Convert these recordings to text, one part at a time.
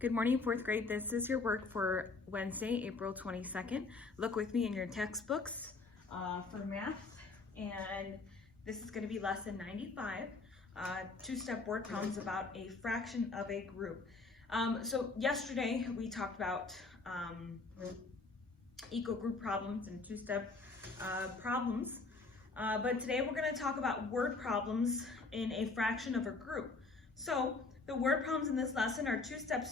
Good morning, fourth grade. This is your work for Wednesday, April 22nd. Look with me in your textbooks for math, and this is going to be lesson 95, two-step word problems about a fraction of a group. So yesterday we talked about equal group problems and two-step problems, but today we're going to talk about word problems in a fraction of a group. So the word problems in this lesson are two-step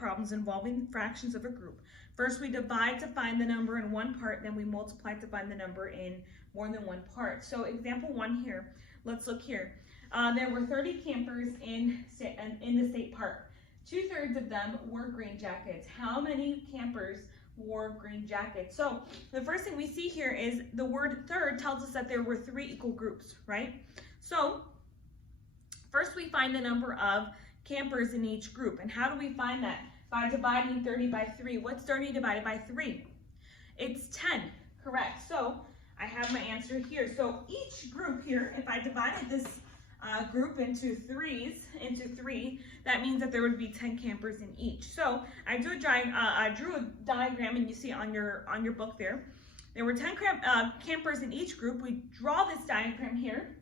problems involving fractions of a group. First, we divide to find the number in one part, then we multiply to find the number in more than one part. So example 1 here, let's look here. There were 30 campers in the state park. 2/3 of them wore green jackets. How many campers wore green jackets? So the first thing we see here is the word third tells us that there were 3 equal groups, right? So first, we find the number of campers in each group. And how do we find that? By dividing 30 by 3. What's 30 divided by 3? It's 10, correct. So I have my answer here. So each group here, if I divided this group into 3, that means that there would be 10 campers in each. So I drew a diagram, and you see on your book there. There were 10 campers in each group. We draw this diagram here,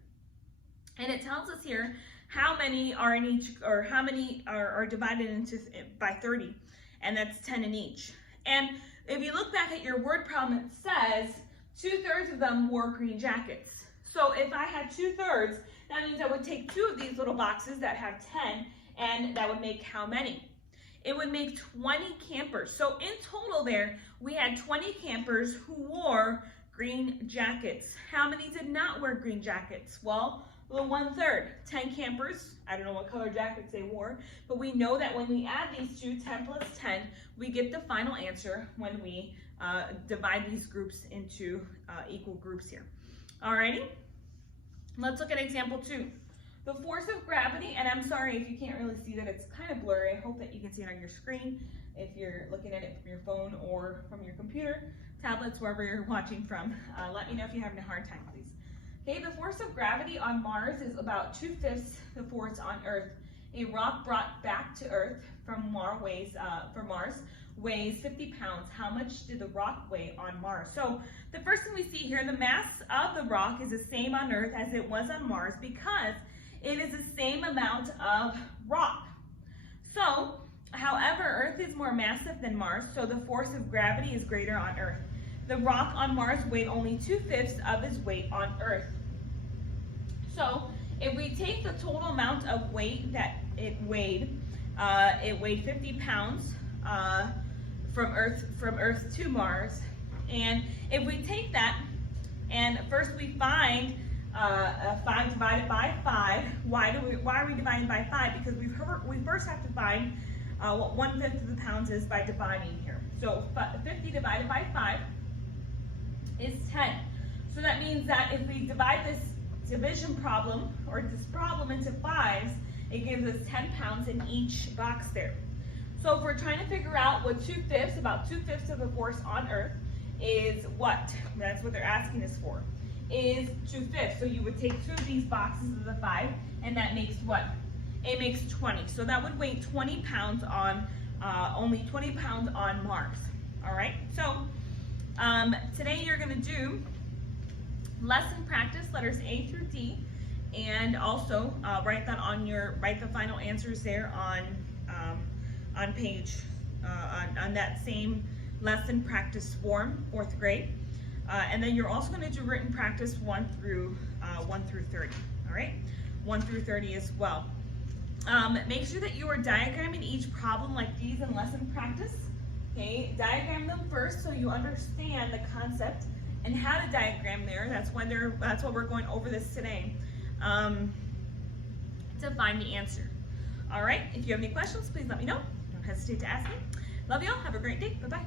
and it tells us here how many are in each, or how many are divided into by 30, and that's 10 in each. And if you look back at your word problem, it says 2/3 of them wore green jackets. So if I had 2/3, that means I would take 2 of these little boxes that have 10, and that would make how many? It would make 20 campers. So in total there, we had 20 campers who wore green jackets. How many did not wear green jackets? Well, 1/3, 10 campers. I don't know what color jackets they wore, but we know that when we add these two, 10 plus 10, we get the final answer when we divide these groups into equal groups here. Alrighty, let's look at example 2. The force of gravity, and I'm sorry if you can't really see that, it's kind of blurry. I hope that you can see it on your screen if you're looking at it from your phone or from your computer, tablets, wherever you're watching from. Let me know if you're having a hard time, please. Okay, the force of gravity on Mars is about 2/5 the force on Earth. A rock brought back to Earth from Mars weighs 50 pounds. How much did the rock weigh on Mars? So the first thing we see here, the mass of the rock is the same on Earth as it was on Mars because it is the same amount of rock. So, however, Earth is more massive than Mars, so the force of gravity is greater on Earth. The rock on Mars weighed only 2/5 of its weight on Earth. So if we take the total amount of weight that it weighed 50 pounds from Earth to Mars. And if we take that, and first we find 5 divided by 5. Why are we dividing by 5? Because we first have to find what 1/5 of the pounds is by dividing here. So 50 divided by 5 is 10. So that means that if we divide this division problem, or this problem, into 5s, it gives us 10 pounds in each box there. So if we're trying to figure out what 2/5, about 2/5 of the force on Earth is what? That's what they're asking us for, is 2/5. So you would take 2 of these boxes of the 5, and that makes what? It makes 20. So that would weigh 20 pounds on, only 20 pounds on Mars. All right, so today you're going to do lesson practice, letters A through D, and also write the final answers there on page on that same lesson practice form, 4th grade, and then you're also going to do written practice 1 through 30. All right, 1 through 30 as well. Make sure that you are diagramming each problem like these in lesson practice. Okay, diagram them first so you understand the concept and how to diagram there. That's why we're going over this today, to find the answer. All right, if you have any questions, please let me know. Don't hesitate to ask me. Love y'all. Have a great day. Bye-bye.